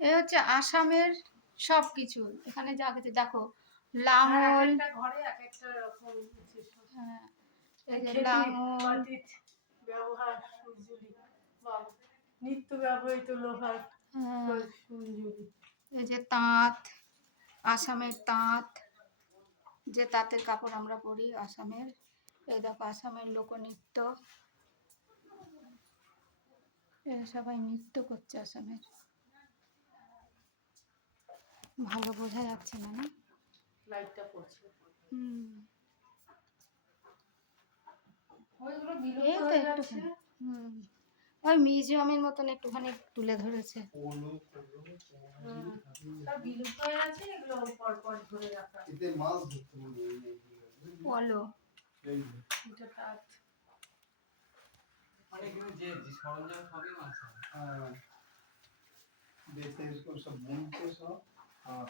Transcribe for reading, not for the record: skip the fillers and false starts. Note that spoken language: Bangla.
এই হচ্ছে আসামের সবকিছু, এখানে যা কিছু দেখো, লাঙল, এই যে লাঙল, নিত্য ব্যবহৃত লোহার এই যে তাঁত, আসামের তাঁত, যে তাঁতের কাপড় আমরা পরি আসামের। এই দেখো আসামের লোকনৃত্য, এরা সবাই নৃত্য করছে আসামের। ভালো বোঝা যাচ্ছে না, না লাইটটা পড়ছে। ওইগুলো এই বিলুপ্ত তো হয়ে একটু, যাচ্ছে। ওই মিউজিয়ামের মতন একটুখানি তুলে ধরেছে। বিলুপ্ত হয়ে যাচ্ছে, এগুলো পর পর ধরে রাখা। এতে মাছ ধরতে হবে বলো, এটা তাঁত। মানে এখানে যে সরঞ্জাম সবই মাছ হয়। দেশের সব বুনছে সব। হ্যাঁ,